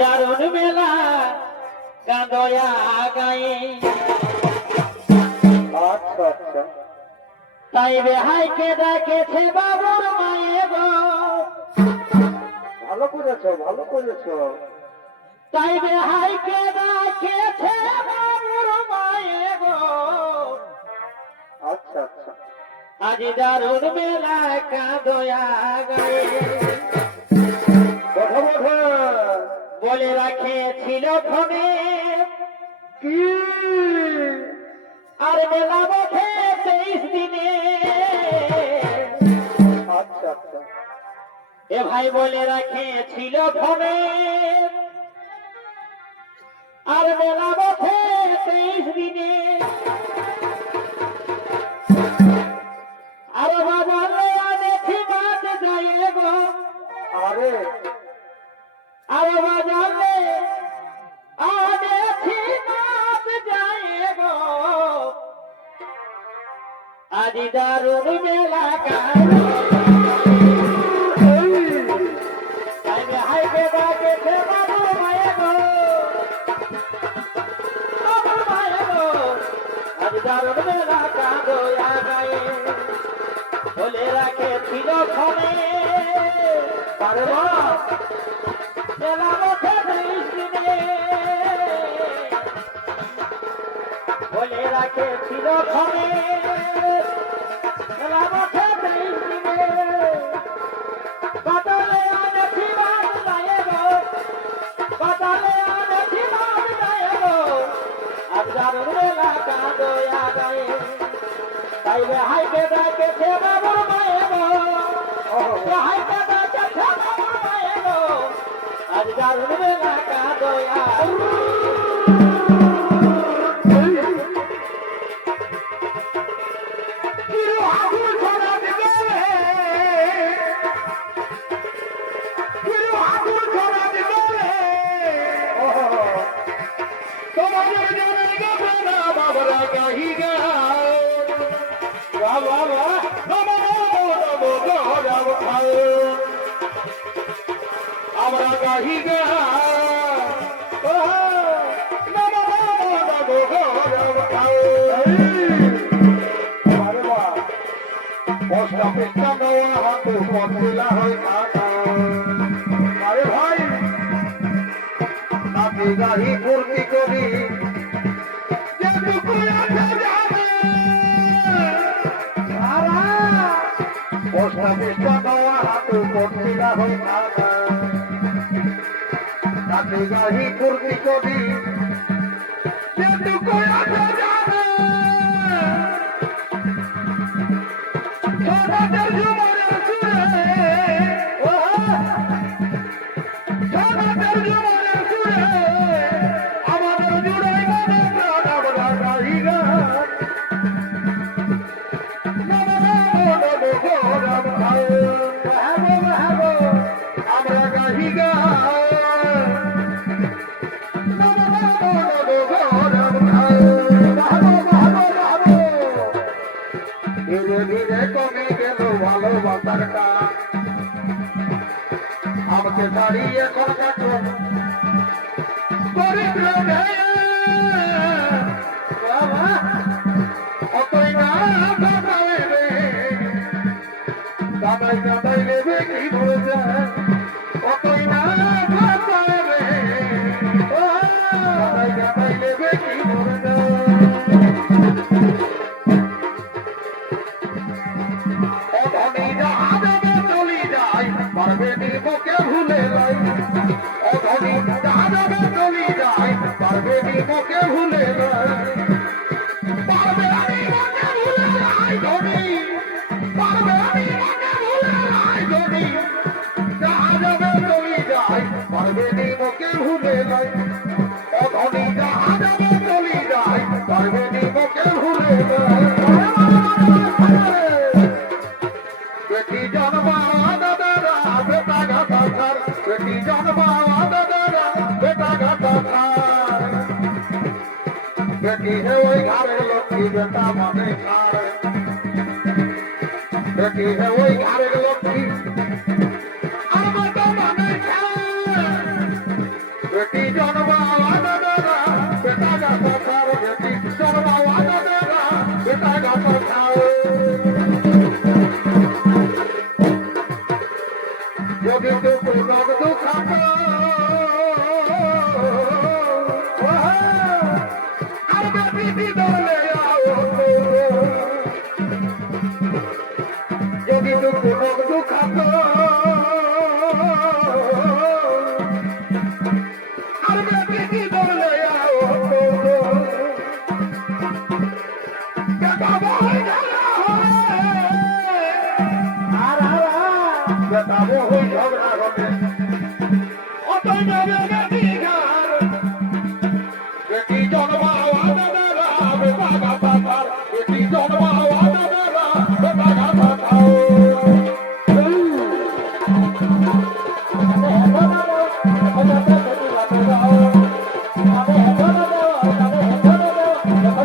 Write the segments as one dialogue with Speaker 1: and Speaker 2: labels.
Speaker 1: দারুণ মেলা কাঁদয়া গায়ে।
Speaker 2: আচ্ছা আচ্ছা।
Speaker 1: তাই বেহাইকে ডাকেছে বাবুর মায়ে গো।
Speaker 2: ভালো করেছ ভালো করেছ।
Speaker 1: তাই বেহাইকে ডাকেছে বাবুর মায়ে গো।
Speaker 2: আচ্ছা আচ্ছা।
Speaker 1: আজ দারুণ মেলা কাঁদয়া গায়ে।
Speaker 2: কথা কথা
Speaker 1: বলে রাখেছিল ফোনে
Speaker 2: কি?
Speaker 1: আর মেলা বসে তেইশ দিনে।
Speaker 2: আচ্ছা আচ্ছা।
Speaker 1: এ ভাই বলে রাখেছিল ফোনে আর মেলা বসে তেইশ দিনে। আর আনেছি মাছ যায় গো
Speaker 2: আরে
Speaker 1: আজি দারুণ মেলা হাইবে সে বাবু মায়ে গো। মায়ে গো। আজ দারুণ মেলা কাঁদো গায়ে। বলে রাখে ছিল বসে দিনে বলে রাখে ছিল ফোনে মেলা বসে আনেছি মাছ যায় গো আনেছি মাছ যায় গো মেলা কাঁদো গায়ে তাইলে হাইকে ডাকে সে বাবুর আজ দারুণ মেলা কাঁদো
Speaker 2: আমরা গাহি গা পোস্ট অফিসটা দেওয়া হাতে আরে ভাই নাতি গাড়ি নাতি গাড়ি ফুর্তি করি দাদাই রে দাদাই নেবে কি বলে অতই পারবে নির্মকে ভুলে বেটি হে ওই ঘরের লক্ষ্মী বেটা মনে কার ওই ঘরের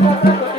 Speaker 2: Thank you.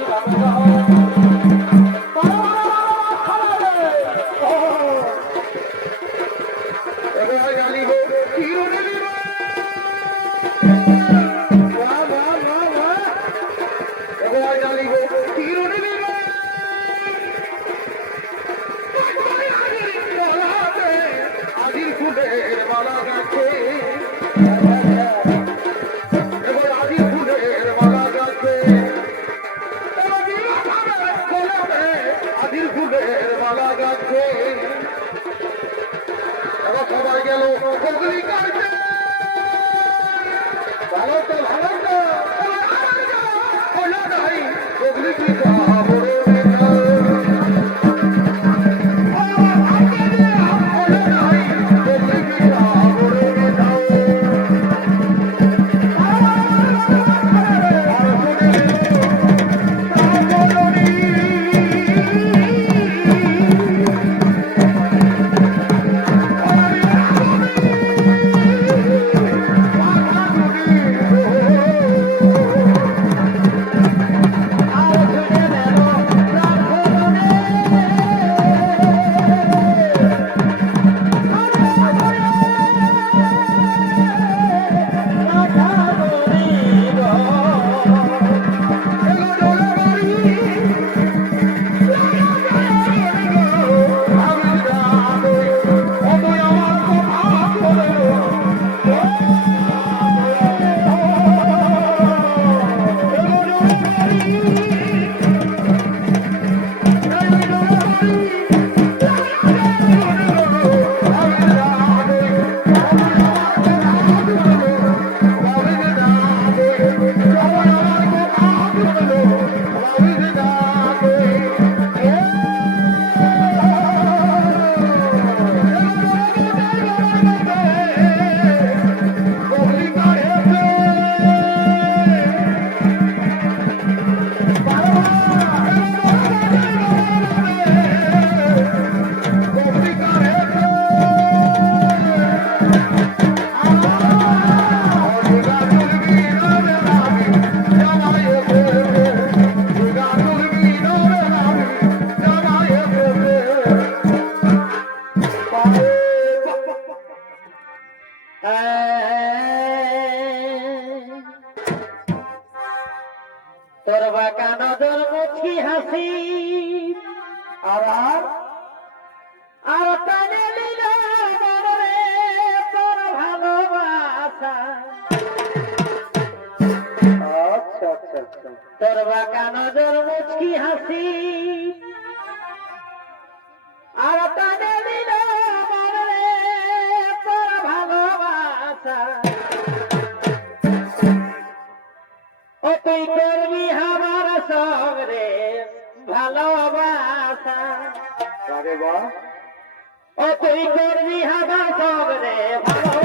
Speaker 2: বাঁকা নজর মুচকি হাসি? আর তাকে দিল তোর
Speaker 1: ভালোবাসা। ও তুই করবি আমার সবরে ভালোবাসা। ও তুই করবি আমার সবরে ভালোবাসা।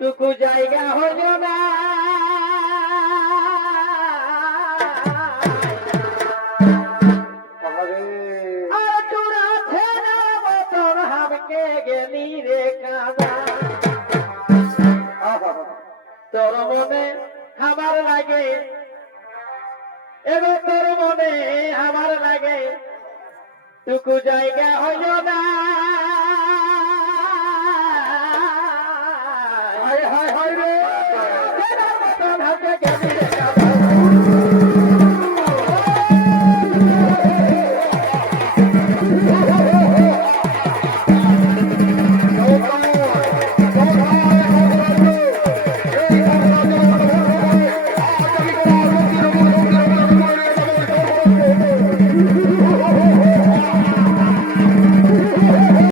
Speaker 1: টুকু জায়গা হইল না। তোর মনে আমার লাগে এগো তোর মনে লাগে। টুকু জায়গা হইল না। হায় হায় হায় রে।